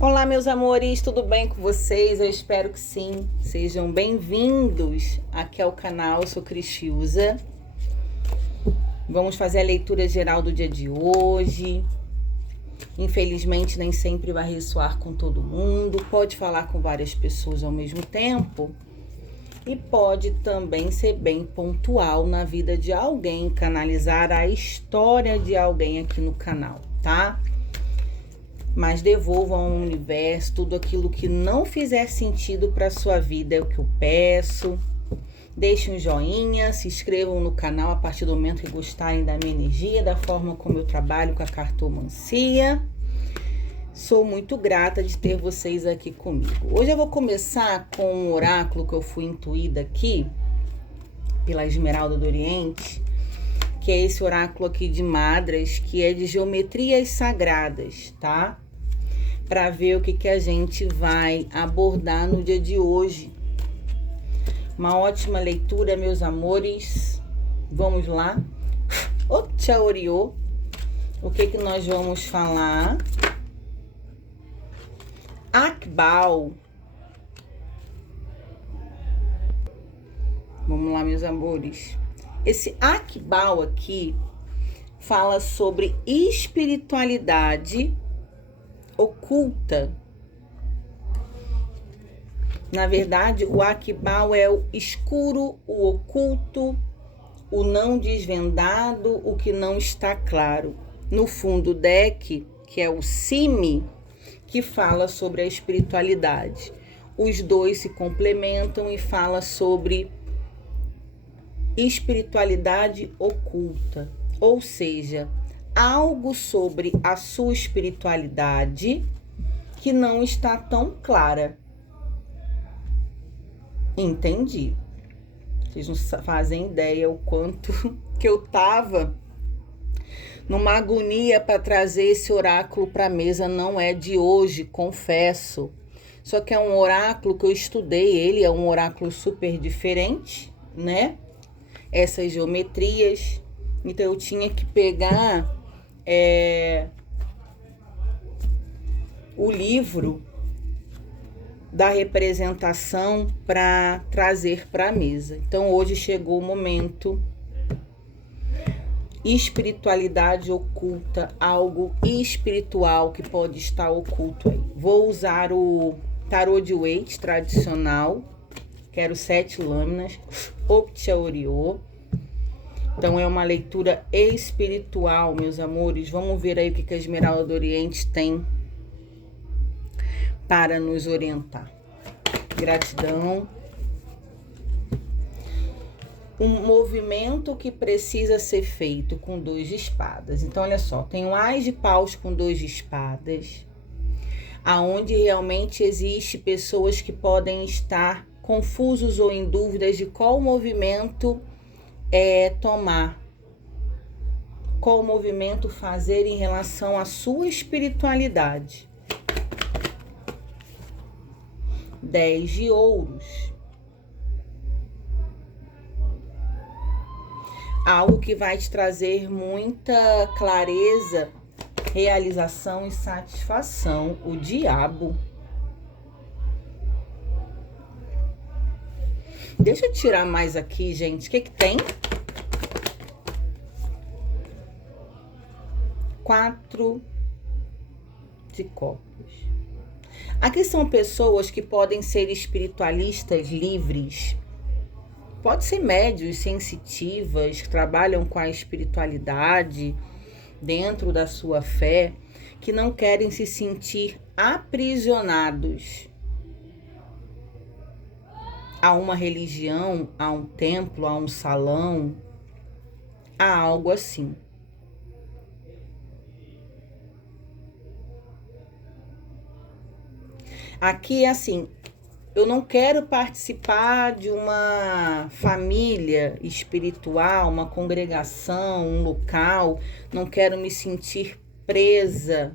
Olá, meus amores, tudo bem com vocês? Eu espero que sim. Sejam bem-vindos aqui ao canal. Eu sou Cristiusa. Vamos fazer a leitura geral do dia de hoje. Infelizmente, nem sempre vai ressoar com todo mundo. Pode falar com várias pessoas ao mesmo tempo. E pode também ser bem pontual na vida de alguém, canalizar a história de alguém aqui no canal, tá? Mas devolvam ao universo tudo aquilo que não fizer sentido para sua vida, é o que eu peço. Deixem um joinha, se inscrevam no canal a partir do momento que gostarem da minha energia, da forma como eu trabalho com a cartomancia. Sou muito grata de ter vocês aqui comigo. Hoje eu vou começar com um oráculo que eu fui intuída aqui pela Esmeralda do Oriente, que é esse oráculo aqui de Madras, que é de geometrias sagradas, tá? Para ver o que a gente vai abordar no dia de hoje. Uma ótima leitura, meus amores. Vamos lá. Otcha Oriô. O que nós vamos falar? Akbal. Vamos lá, meus amores. Esse Akbal aqui fala sobre espiritualidade oculta. Na verdade, o Akbal é o escuro, o oculto, o não desvendado, o que não está claro. No fundo, o deck, que é o Simi, que fala sobre a espiritualidade. Os dois se complementam e fala sobre espiritualidade oculta, ou seja, algo sobre a sua espiritualidade que não está tão clara. Entendi. Vocês não fazem ideia o quanto que eu tava numa agonia para trazer esse oráculo para a mesa. Não é de hoje, confesso. Só que é um oráculo que eu estudei, ele é um oráculo super diferente, né? Essas geometrias. Então eu tinha que pegar o livro da representação para trazer para a mesa. Então hoje chegou o momento. Espiritualidade oculta, algo espiritual que pode estar oculto aí. Vou usar o tarô de Waite tradicional. Quero 7 lâminas. Optia Oriô. Então é uma leitura espiritual, meus amores. Vamos ver aí o que a Esmeralda do Oriente tem para nos orientar. Gratidão. Um movimento que precisa ser feito com 2 de espadas. Então, olha só, tem o Ás de Paus com 2 de espadas, aonde realmente existe pessoas que podem estar confusos ou em dúvidas de qual movimento tomar, qual movimento fazer em relação à sua espiritualidade. 10 de ouros. Algo que vai te trazer muita clareza, realização e satisfação. O diabo. Deixa eu tirar mais aqui, gente. O que tem? 4 de copas. Aqui são pessoas que podem ser espiritualistas livres. Pode ser médios, sensitivas, que trabalham com a espiritualidade dentro da sua fé, que não querem se sentir aprisionados a uma religião, a um templo, a um salão, a algo assim. Aqui é assim, eu não quero participar de uma família espiritual, uma congregação, um local, não quero me sentir presa,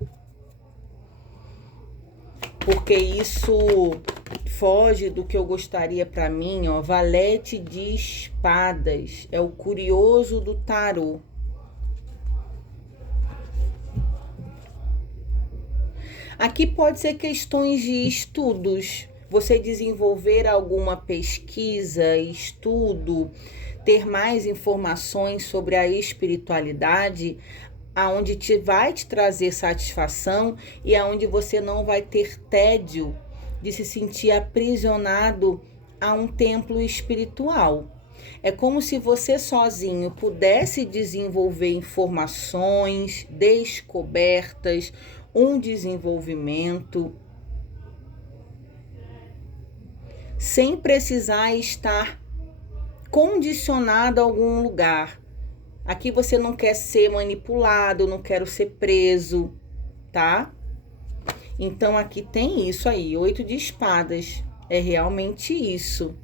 porque isso foge do que eu gostaria para mim, ó. Valete de espadas, é o curioso do tarô. Aqui pode ser questões de estudos, você desenvolver alguma pesquisa, estudo, ter mais informações sobre a espiritualidade, aonde vai te trazer satisfação e aonde você não vai ter tédio de se sentir aprisionado a um templo espiritual. É como se você sozinho pudesse desenvolver informações, descobertas, um desenvolvimento, sem precisar estar condicionado a algum lugar. Aqui você não quer ser manipulado, não quero ser preso, tá? Então aqui tem isso aí, 8 de espadas. É realmente isso.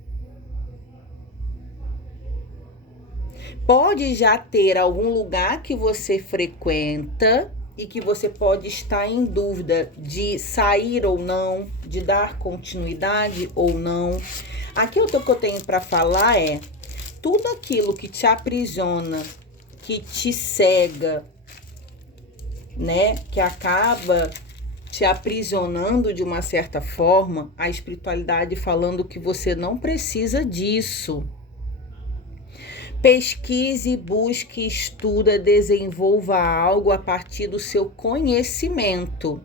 Pode já ter algum lugar que você frequenta e que você pode estar em dúvida de sair ou não, de dar continuidade ou não. Aqui o que eu tenho para falar é tudo aquilo que te aprisiona, que te cega, né? Que acaba te aprisionando de uma certa forma, a espiritualidade falando que você não precisa disso. Pesquise, busque, estuda, desenvolva algo a partir do seu conhecimento.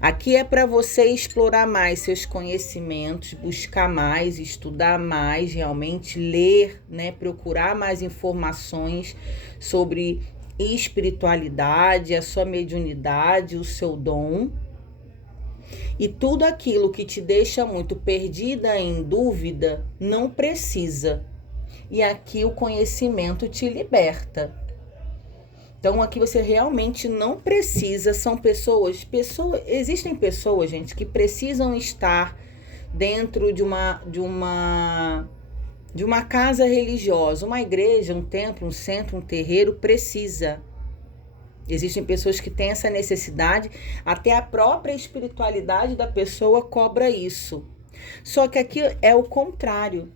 Aqui é para você explorar mais seus conhecimentos, buscar mais, estudar mais, realmente ler, né? Procurar mais informações sobre espiritualidade, a sua mediunidade, o seu dom. E tudo aquilo que te deixa muito perdida, em dúvida, não precisa. E aqui o conhecimento te liberta. Então aqui você realmente não precisa, são existem pessoas, gente, que precisam estar dentro de uma casa religiosa, uma igreja, um templo, um centro, um terreiro, precisa. Existem pessoas que têm essa necessidade, até a própria espiritualidade da pessoa cobra isso. Só que aqui é o contrário.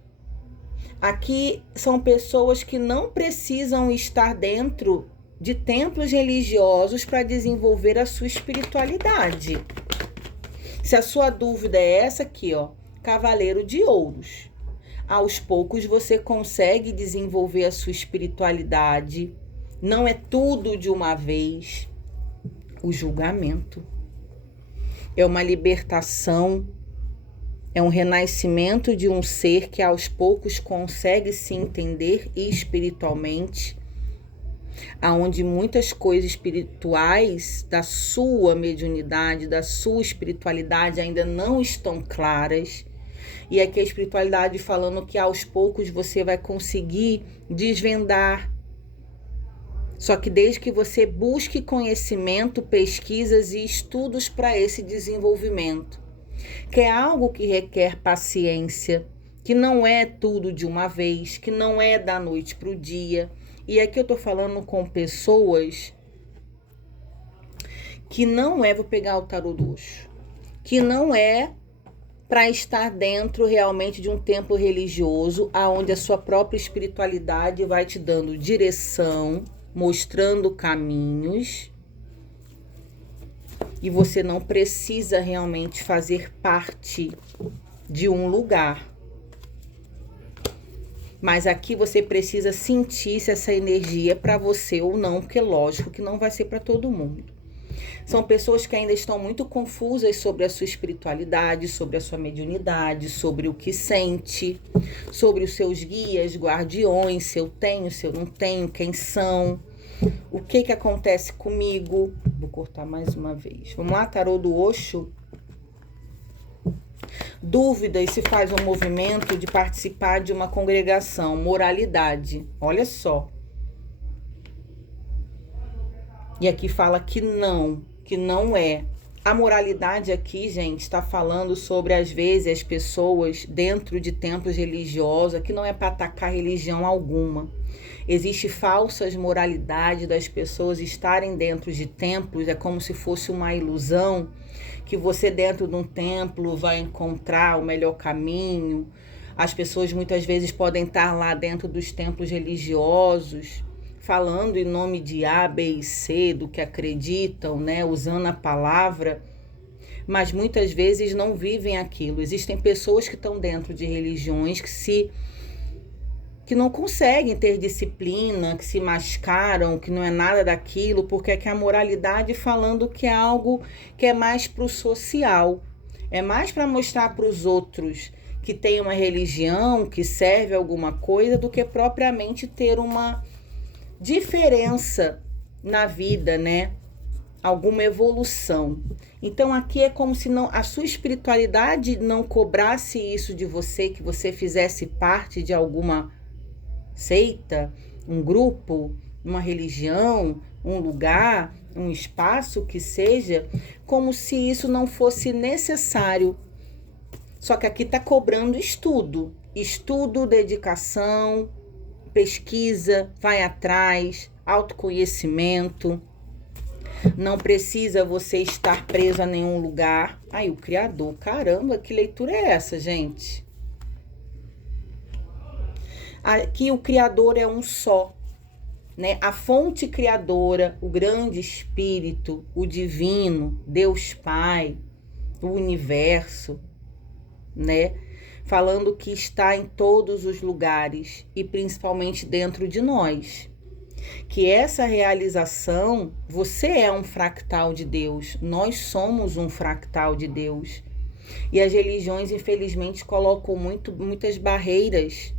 Aqui são pessoas que não precisam estar dentro de templos religiosos para desenvolver a sua espiritualidade. Se a sua dúvida é essa aqui, ó, Cavaleiro de Ouros. Aos poucos você consegue desenvolver a sua espiritualidade. Não é tudo de uma vez. O julgamento é uma libertação. É um renascimento de um ser que aos poucos consegue se entender espiritualmente, aonde muitas coisas espirituais da sua mediunidade, da sua espiritualidade ainda não estão claras. E aqui a espiritualidade falando que aos poucos você vai conseguir desvendar. Só que desde que você busque conhecimento, pesquisas e estudos para esse desenvolvimento. Que é algo que requer paciência, que não é tudo de uma vez, que não é da noite para o dia. E aqui eu tô falando com pessoas que não é, vou pegar o tarô do Osho, que não é para estar dentro realmente de um templo religioso, aonde a sua própria espiritualidade vai te dando direção, mostrando caminhos. E você não precisa realmente fazer parte de um lugar. Mas aqui você precisa sentir se essa energia é para você ou não, porque lógico que não vai ser para todo mundo. São pessoas que ainda estão muito confusas sobre a sua espiritualidade, sobre a sua mediunidade, sobre o que sente, sobre os seus guias, guardiões, se eu tenho, se eu não tenho, quem são. O que acontece comigo? Vou cortar mais uma vez. Vamos lá, tarô do Osho. Dúvidas se faz um movimento de participar de uma congregação. Moralidade. Olha só. E aqui fala que não é. A moralidade aqui, gente, está falando sobre, às vezes, as pessoas dentro de templos religiosos. Aqui não é para atacar religião alguma. Existe falsas moralidade das pessoas estarem dentro de templos, é como se fosse uma ilusão que você dentro de um templo vai encontrar o melhor caminho. As pessoas muitas vezes podem estar lá dentro dos templos religiosos, falando em nome de A, B e C, do que acreditam, né? Usando a palavra, mas muitas vezes não vivem aquilo. Existem pessoas que estão dentro de religiões que não conseguem ter disciplina, que se mascaram, que não é nada daquilo, porque é que a moralidade falando que é algo que é mais para o social, é mais para mostrar para os outros que tem uma religião, que serve alguma coisa, do que propriamente ter uma diferença na vida, né? Alguma evolução. Então aqui é como se não, a sua espiritualidade não cobrasse isso de você, que você fizesse parte de alguma seita, um grupo, uma religião, um lugar, um espaço que seja, como se isso não fosse necessário. Só que aqui está cobrando estudo, dedicação, pesquisa, vai atrás, autoconhecimento. Não precisa você estar preso a nenhum lugar. Aí o Criador, caramba, que leitura é essa, gente? Aqui o Criador é um só, né? A fonte criadora, o grande Espírito, o divino, Deus Pai, o universo, né? Falando que está em todos os lugares e principalmente dentro de nós. Que essa realização, você é um fractal de Deus, nós somos um fractal de Deus. E as religiões, infelizmente, colocam muitas barreiras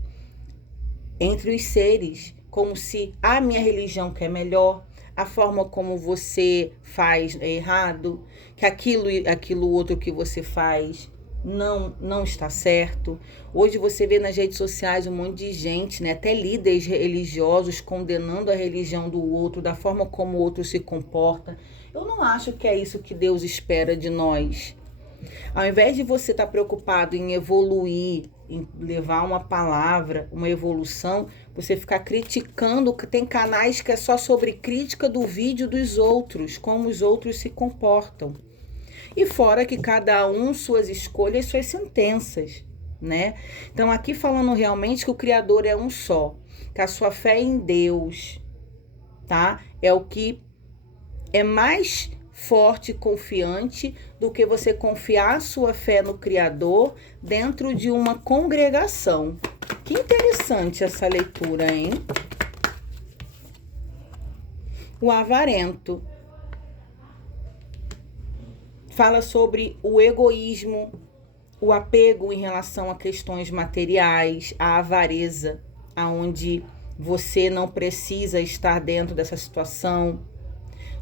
entre os seres, como se a minha religião que é melhor, a forma como você faz é errado, que aquilo outro que você faz não está certo. Hoje você vê nas redes sociais um monte de gente, né, até líderes religiosos condenando a religião do outro, da forma como o outro se comporta. Eu não acho que é isso que Deus espera de nós. Ao invés de você estar preocupado em evoluir, em levar uma palavra, uma evolução, você ficar criticando, tem canais que é só sobre crítica do vídeo dos outros, como os outros se comportam. E fora que cada um suas escolhas, suas sentenças, né? Então aqui falando realmente que o Criador é um só, que a sua fé em Deus, tá? É o que é mais forte e confiante do que você confiar a sua fé no Criador dentro de uma congregação. Que interessante essa leitura, hein? O avarento fala sobre o egoísmo, o apego em relação a questões materiais, a avareza, aonde você não precisa estar dentro dessa situação,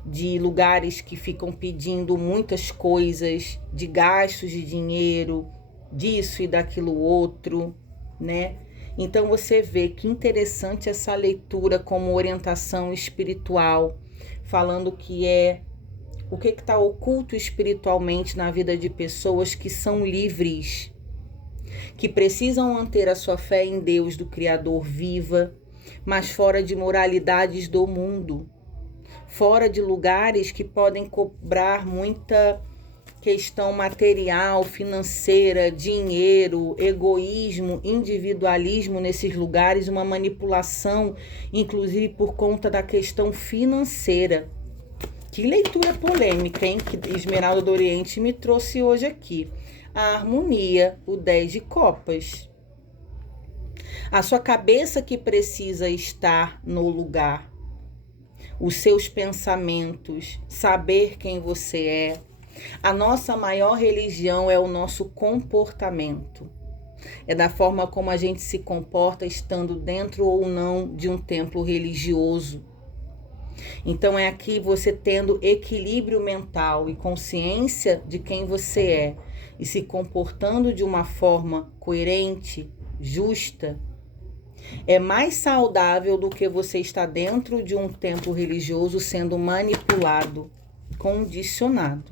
de lugares que ficam pedindo muitas coisas, de gastos de dinheiro, disso e daquilo outro, né? Então você vê que interessante essa leitura como orientação espiritual, falando que é o que está oculto espiritualmente na vida de pessoas que são livres, que precisam manter a sua fé em Deus do Criador viva, mas fora de moralidades do mundo, fora de lugares que podem cobrar muita questão material, financeira, dinheiro, egoísmo, individualismo nesses lugares, uma manipulação, inclusive por conta da questão financeira. Que leitura polêmica, hein? Que Esmeralda do Oriente me trouxe hoje aqui. A harmonia, o 10 de copas. A sua cabeça que precisa estar no lugar. Os seus pensamentos, saber quem você é. A nossa maior religião é o nosso comportamento. É da forma como a gente se comporta estando dentro ou não de um templo religioso. Então é aqui você tendo equilíbrio mental e consciência de quem você é e se comportando de uma forma coerente, justa, é mais saudável do que você estar dentro de um templo religioso sendo manipulado, condicionado.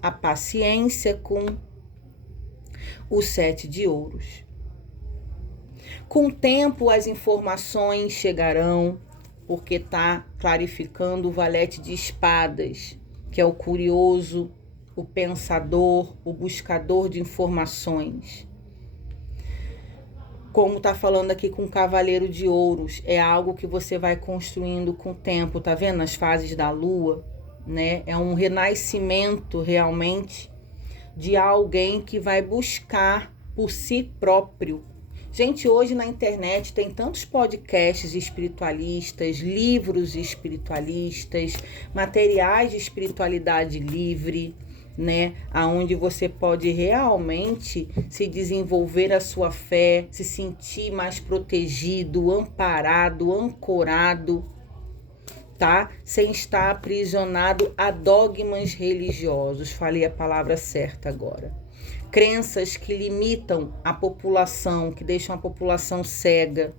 A paciência com o 7 de ouros. Com o tempo as informações chegarão, porque está clarificando o valete de espadas, que é o curioso, o pensador, o buscador de informações. Como está falando aqui com o cavaleiro de ouros, é algo que você vai construindo com o tempo, tá vendo? Nas fases da lua, né? É um renascimento realmente de alguém que vai buscar por si próprio. Gente, hoje na internet tem tantos podcasts espiritualistas, livros espiritualistas, materiais de espiritualidade livre, né? Aonde você pode realmente se desenvolver a sua fé, se sentir mais protegido, amparado, ancorado, tá? Sem estar aprisionado a dogmas religiosos. Falei a palavra certa agora. Crenças que limitam a população, que deixam a população cega.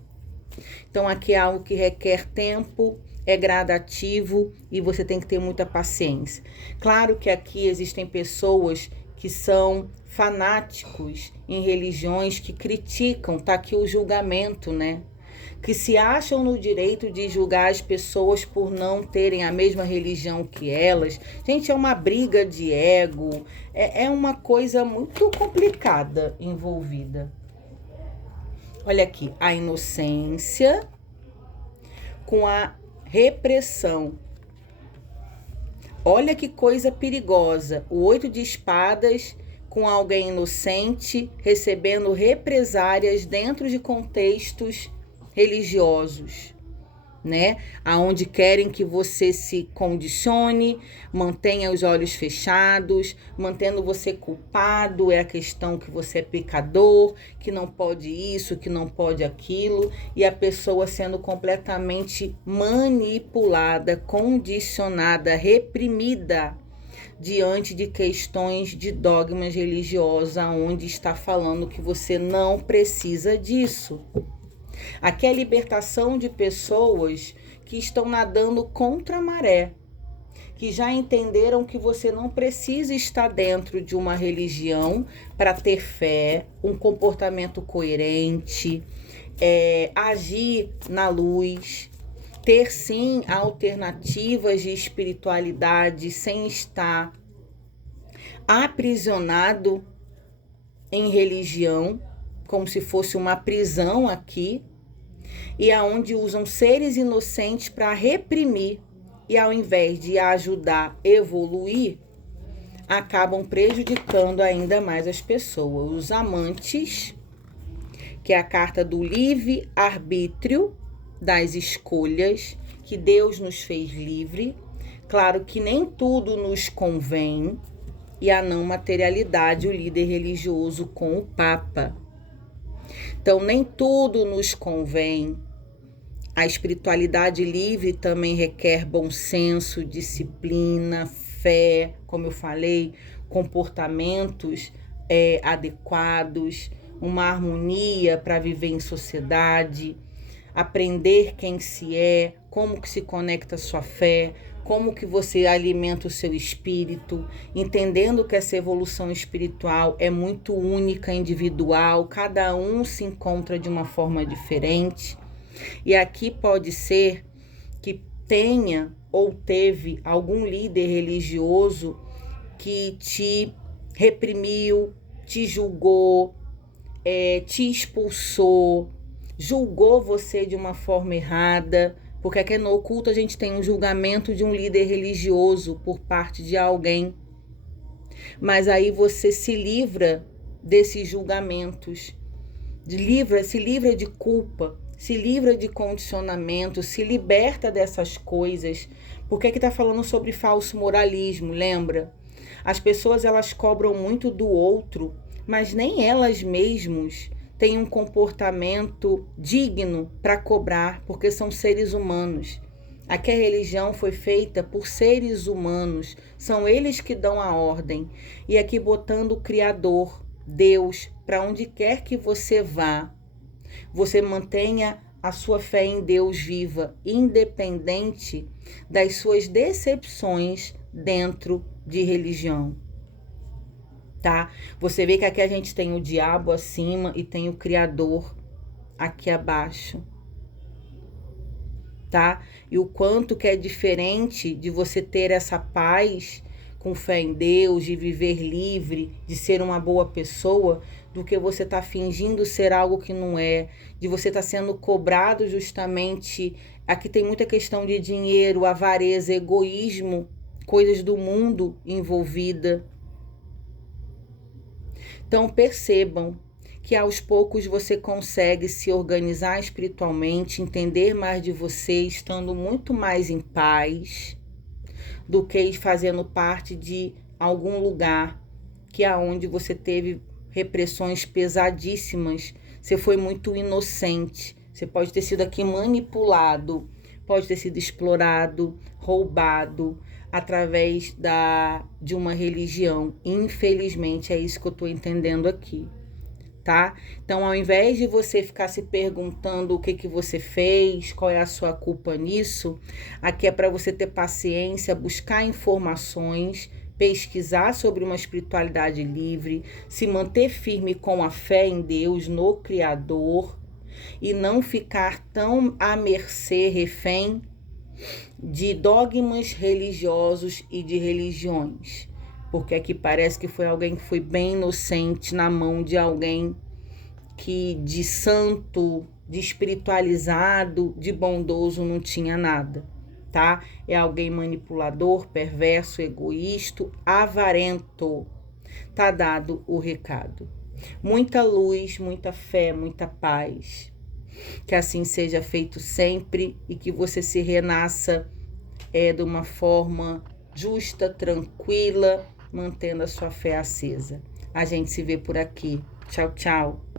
Então aqui é algo que requer tempo, é gradativo e você tem que ter muita paciência. Claro que aqui existem pessoas que são fanáticos em religiões que criticam, tá aqui o julgamento, né? Que se acham no direito de julgar as pessoas por não terem a mesma religião que elas. Gente, é uma briga de ego, é uma coisa muito complicada envolvida. Olha aqui, a inocência com a repressão. Olha que coisa perigosa. O 8 de espadas com alguém inocente recebendo represárias dentro de contextos religiosos, né? Aonde querem que você se condicione, mantenha os olhos fechados, mantendo você culpado, é a questão que você é pecador, que não pode isso, que não pode aquilo, e a pessoa sendo completamente manipulada, condicionada, reprimida diante de questões de dogmas religiosos, onde está falando que você não precisa disso. Aqui é a libertação de pessoas que estão nadando contra a maré, que já entenderam que você não precisa estar dentro de uma religião para ter fé, um comportamento coerente, agir na luz, ter sim alternativas de espiritualidade sem estar aprisionado em religião, como se fosse uma prisão aqui, e aonde usam seres inocentes para reprimir e ao invés de ajudar a evoluir, acabam prejudicando ainda mais as pessoas. Os amantes, que é a carta do livre-arbítrio das escolhas, que Deus nos fez livre. Claro que nem tudo nos convém, e a não materialidade, o líder religioso com o Papa. Então, nem tudo nos convém. A espiritualidade livre também requer bom senso, disciplina, fé, como eu falei, comportamentos adequados, uma harmonia para viver em sociedade, aprender quem se é, como que se conecta a sua fé, como que você alimenta o seu espírito, entendendo que essa evolução espiritual é muito única, individual, cada um se encontra de uma forma diferente. E aqui pode ser que tenha ou teve algum líder religioso que te reprimiu, te julgou, te expulsou, julgou você de uma forma errada. Porque aqui no oculto a gente tem um julgamento de um líder religioso por parte de alguém. Mas aí você se livra desses julgamentos. Se livra de culpa, se livra de condicionamento, se liberta dessas coisas. Porque aqui está falando sobre falso moralismo, lembra? As pessoas elas cobram muito do outro, mas nem elas mesmas tem um comportamento digno para cobrar, porque são seres humanos. Aqui a religião foi feita por seres humanos, são eles que dão a ordem. E aqui botando o Criador, Deus, para onde quer que você vá, você mantenha a sua fé em Deus viva, independente das suas decepções dentro de religião. Tá? Você vê que aqui a gente tem o diabo acima e tem o Criador aqui abaixo, tá? E o quanto que é diferente de você ter essa paz com fé em Deus, de viver livre, de ser uma boa pessoa, do que você tá fingindo ser algo que não é, de você tá sendo cobrado justamente. Aqui tem muita questão de dinheiro, avareza, egoísmo, coisas do mundo envolvida. Então percebam que aos poucos você consegue se organizar espiritualmente, entender mais de você, estando muito mais em paz do que fazendo parte de algum lugar que é onde você teve repressões pesadíssimas. Você foi muito inocente. Você pode ter sido aqui manipulado, pode ter sido explorado, roubado através de uma religião. Infelizmente, é isso que eu estou entendendo aqui, tá? Então, ao invés de você ficar se perguntando o que você fez, qual é a sua culpa nisso, aqui é para você ter paciência, buscar informações, pesquisar sobre uma espiritualidade livre, se manter firme com a fé em Deus, no Criador, e não ficar tão à mercê, refém de dogmas religiosos e de religiões. Porque aqui parece que foi alguém que foi bem inocente na mão de alguém que de santo, de espiritualizado, de bondoso não tinha nada, tá? É alguém manipulador, perverso, egoísta, avarento. Tá dado o recado. Muita luz, muita fé, muita paz. Que assim seja feito sempre e que você se renasça de uma forma justa, tranquila, mantendo a sua fé acesa. A gente se vê por aqui. Tchau, tchau.